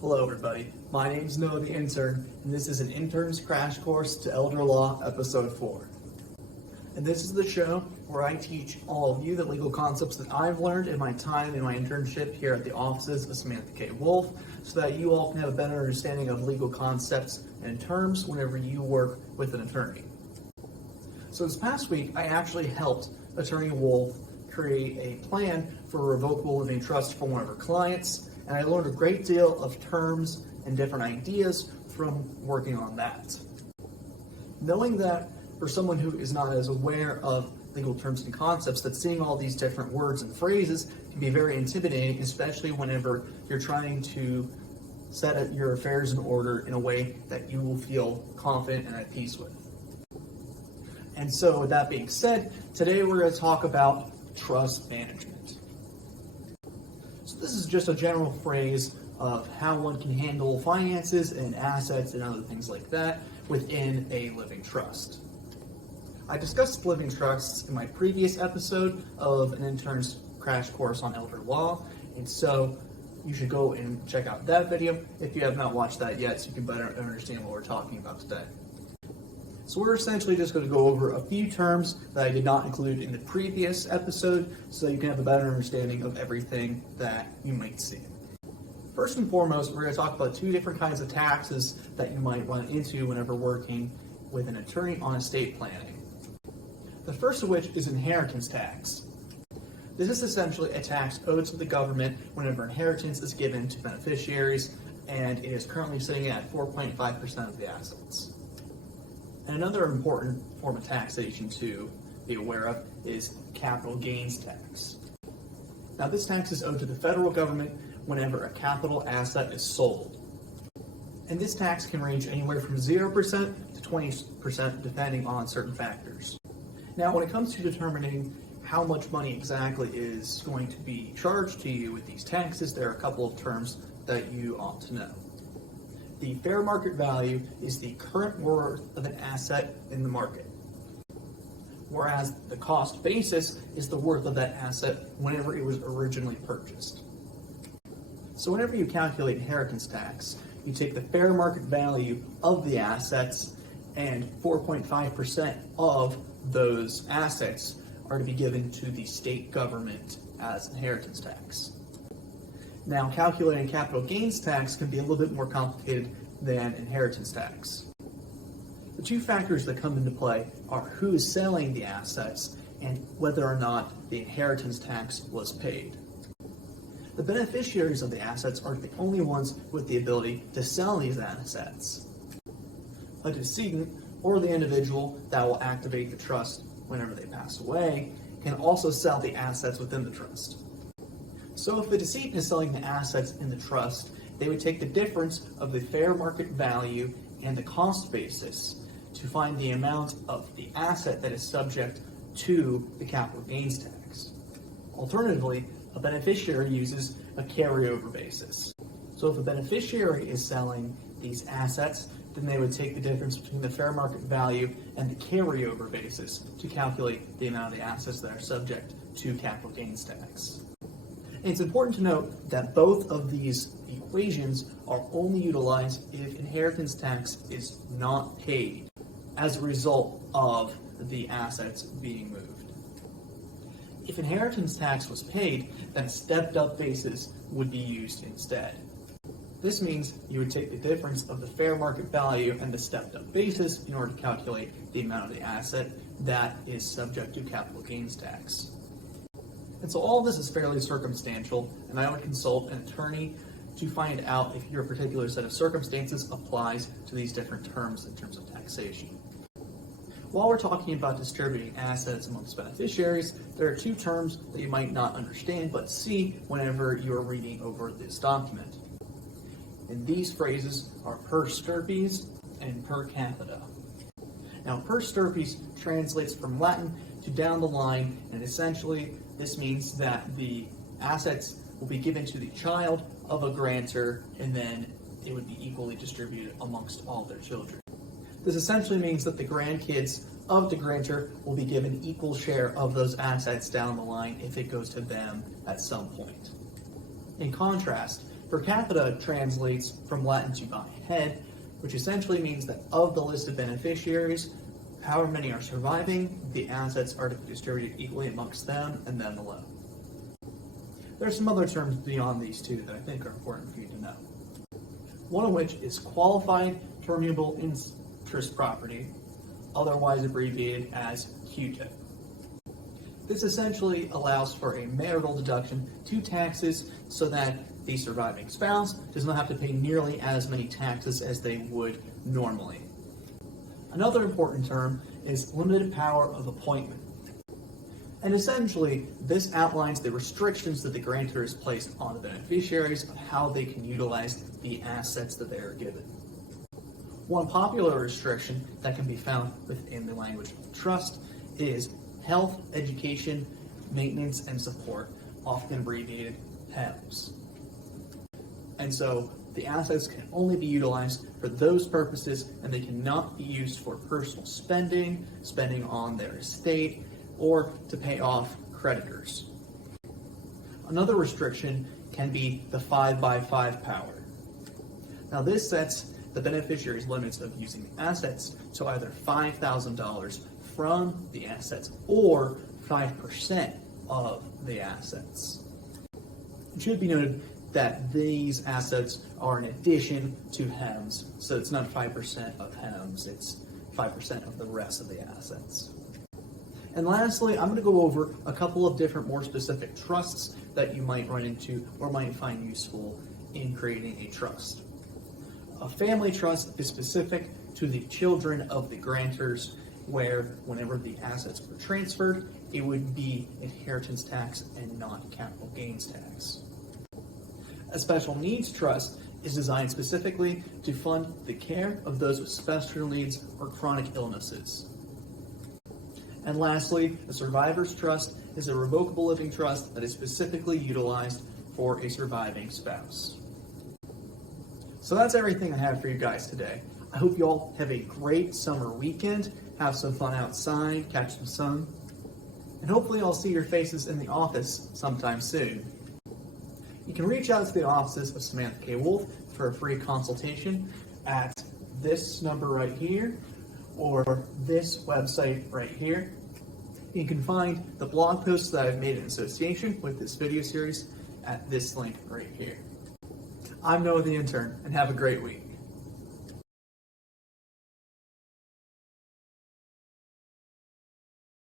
Hello everybody, my name is Noah the Intern, and this is an intern's crash course to Elder Law, episode 4. And this is the show where I teach all of you the legal concepts that I've learned in my time in my internship here at the offices of Samantha K. Wolf, so that you all can have a better understanding of legal concepts and terms whenever you work with an attorney. So this past week, I actually helped Attorney Wolf create a plan for a revocable living trust for one of her clients, and I learned a great deal of terms and different ideas from working on that. Knowing that for someone who is not as aware of legal terms and concepts, that seeing all these different words and phrases can be very intimidating, especially whenever you're trying to set your affairs in order in a way that you will feel confident and at peace with. And so with that being said, today we're going to talk about trust management. So this is just a general phrase of how one can handle finances and assets and other things like that within a living trust. I discussed living trusts in my previous episode of an intern's crash course on elder law, and so you should go and check out that video if you have not watched that yet, so you can better understand what we're talking about today. So we're essentially just going to go over a few terms that I did not include in the previous episode, so you can have a better understanding of everything that you might see. First and foremost, we're going to talk about two different kinds of taxes that you might run into whenever working with an attorney on estate planning. The first of which is inheritance tax. This is essentially a tax owed to the government whenever inheritance is given to beneficiaries, and it is currently sitting at 4.5% of the assets. And another important form of taxation to be aware of is capital gains tax. Now, this tax is owed to the federal government whenever a capital asset is sold. And this tax can range anywhere from 0% to 20% depending on certain factors. Now, when it comes to determining how much money exactly is going to be charged to you with these taxes, there are a couple of terms that you ought to know. The fair market value is the current worth of an asset in the market, whereas the cost basis is the worth of that asset whenever it was originally purchased. So whenever you calculate inheritance tax, you take the fair market value of the assets, and 4.5% of those assets are to be given to the state government as inheritance tax. Now, calculating capital gains tax can be a little bit more complicated than inheritance tax. The two factors that come into play are who is selling the assets and whether or not the inheritance tax was paid. The beneficiaries of the assets are the only ones with the ability to sell these assets. A decedent, or the individual that will activate the trust whenever they pass away, can also sell the assets within the trust. So if the decedent is selling the assets in the trust, they would take the difference of the fair market value and the cost basis to find the amount of the asset that is subject to the capital gains tax. Alternatively, a beneficiary uses a carryover basis. So if a beneficiary is selling these assets, then they would take the difference between the fair market value and the carryover basis to calculate the amount of the assets that are subject to capital gains tax. And it's important to note that both of these equations are only utilized if inheritance tax is not paid as a result of the assets being moved. If inheritance tax was paid, then a stepped-up basis would be used instead. This means you would take the difference of the fair market value and the stepped-up basis in order to calculate the amount of the asset that is subject to capital gains tax. And so all of this is fairly circumstantial, and I would consult an attorney to find out if your particular set of circumstances applies to these different terms in terms of taxation. While we're talking about distributing assets amongst beneficiaries, there are two terms that you might not understand but see whenever you're reading over this document. And these phrases are per stirpes and per capita. Now, per stirpes translates from Latin to down the line, and essentially this means that the assets will be given to the child of a grantor, and then it would be equally distributed amongst all their children. This essentially means that the grandkids of the grantor will be given equal share of those assets down the line if it goes to them at some point. In contrast, Per capita translates from Latin to by head, which essentially means that of the listed beneficiaries, however many are surviving, the assets are to be distributed equally amongst them and them alone. There are some other terms beyond these two that I think are important for you to know. One of which is qualified terminable interest property, otherwise abbreviated as QTIP. This essentially allows for a marital deduction to taxes so that the surviving spouse does not have to pay nearly as many taxes as they would normally. Another important term is limited power of appointment. And essentially, this outlines the restrictions that the grantor has placed on the beneficiaries of how they can utilize the assets that they are given. One popular restriction that can be found within the language of the trust is health, education, maintenance, and support, often abbreviated HEMS. And so the assets can only be utilized for those purposes, and they cannot be used for personal spending, spending on their estate, or to pay off creditors. Another restriction can be the 5x5 power. Now this sets the beneficiary's limits of using the assets to either $5,000 from the assets or 5% of the assets. It should be noted that these assets are in addition to HEMS, so it's not 5% of HEMS, it's 5% of the rest of the assets. And lastly, I'm going to go over a couple of different more specific trusts that you might run into or might find useful in creating a trust. A family trust is specific to the children of the grantors, where whenever the assets were transferred, it would be inheritance tax and not capital gains tax. A special needs trust is designed specifically to fund the care of those with special needs or chronic illnesses. And lastly, a survivor's trust is a revocable living trust that is specifically utilized for a surviving spouse. So that's everything I have for you guys today. I hope you all have a great summer weekend, have some fun outside, catch some sun, and hopefully I'll see your faces in the office sometime soon. You can reach out to the offices of Samantha K. Wolf for a free consultation at this number right here or this website right here. You can find the blog posts that I've made in association with this video series at this link right here. I'm Noah the Intern, and have a great week.